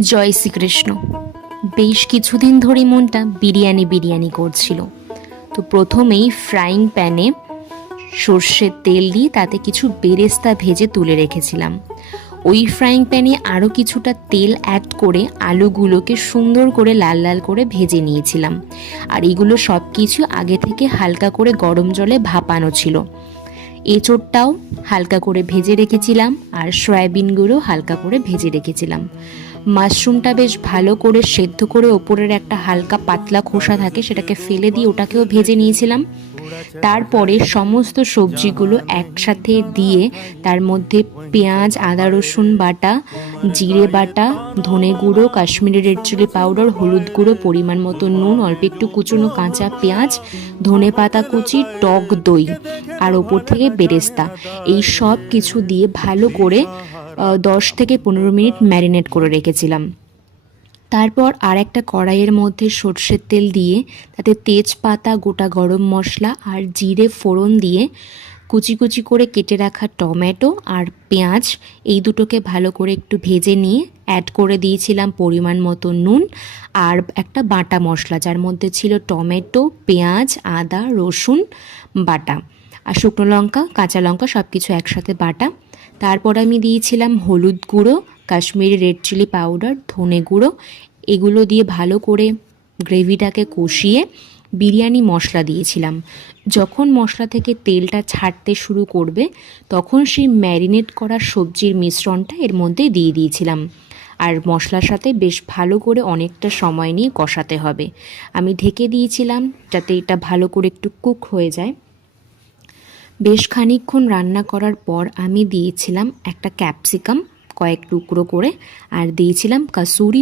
জয় শ্রীকৃষ্ণ। বেশ কিছুদিন ধরেই মনটা বিরিয়ানি বিরিয়ানি করছিল। তো প্রথমেই ফ্রাইং প্যানে সর্ষের তেল দিয়ে তাতে কিছু বেরেস্তা ভেজে তুলে রেখেছিলাম। ওই ফ্রাইং প্যানে আরও কিছুটা তেল অ্যাড করে আলুগুলোকে সুন্দর করে লাল লাল করে ভেজে নিয়েছিলাম। আর এগুলো সব কিছু আগে থেকে হালকা করে গরম জলে ভাপানো ছিল। এঁচোড়টাও হালকা করে ভেজে রেখেছিলাম, আর সয়াবিনগুলো হালকা করে ভেজে রেখেছিলাম। মাশরুমটা বেশ ভালো করে সেদ্ধ করে ওপরের একটা হালকা পাতলা খোসা থাকে সেটাকে ফেলে দিয়ে ওটাকেও ভেজে নিয়েছিলাম। তারপরে সমস্ত সবজিগুলো একসাথে দিয়ে তার মধ্যে পেঁয়াজ, আদা রসুন বাটা, জিরে বাটা, ধনে গুঁড়ো, কাশ্মীরি রেড চিলি পাউডার, হলুদ গুঁড়ো, পরিমাণ মতো নুন, অল্প একটু কুচনো কাঁচা পেঁয়াজ, ধনে পাতা কুচি, টক দই আর ওপর থেকে বেরেস্তা, এই সব কিছু দিয়ে ভালো করে 10 থেকে 15 মিনিট ম্যারিনেট করে রেখেছিলাম। তারপর আর একটা কড়াইয়ের মধ্যে সর্ষের তেল দিয়ে তাতে তেজপাতা, গোটা গরম মশলা আর জিরে ফোড়ন দিয়ে কুচি কুচি করে কেটে রাখা টমেটো আর পেঁয়াজ, এই দুটোকে ভালো করে একটু ভেজে নিয়ে অ্যাড করে দিয়েছিলাম পরিমাণ মতো নুন আর একটা বাটা মশলা, যার মধ্যে ছিল টমেটো, পেঁয়াজ, আদা রসুন বাটা আর শুকনো লঙ্কা, কাঁচা লঙ্কা সব কিছু একসাথে বাটা। তারপর আমি দিয়েছিলাম হলুদ গুঁড়ো, কাশ্মীরি রেড চিলি পাউডার, ধনে গুঁড়ো, এগুলো দিয়ে ভালো করে গ্রেভিটাকে কষিয়ে বিরিয়ানি মশলা দিয়েছিলাম। যখন মশলা থেকে তেলটা ছাড়তে শুরু করবে তখন সেই ম্যারিনেট করা সবজির মিশ্রণটা এর মধ্যে দিয়ে দিয়েছিলাম। আর মশলার সাথে বেশ ভালো করে অনেকটা সময় নিয়ে কষাতে হবে। আমি ঢেকে দিয়েছিলাম যাতে এটা ভালো করে একটু কুক হয়ে যায়। বেশ খানিকক্ষণ রান্না করার পর আমি দিয়েছিলাম একটা ক্যাপসিকাম কয়েক টুকরো করে, আর দিয়েছিলাম কাসুরি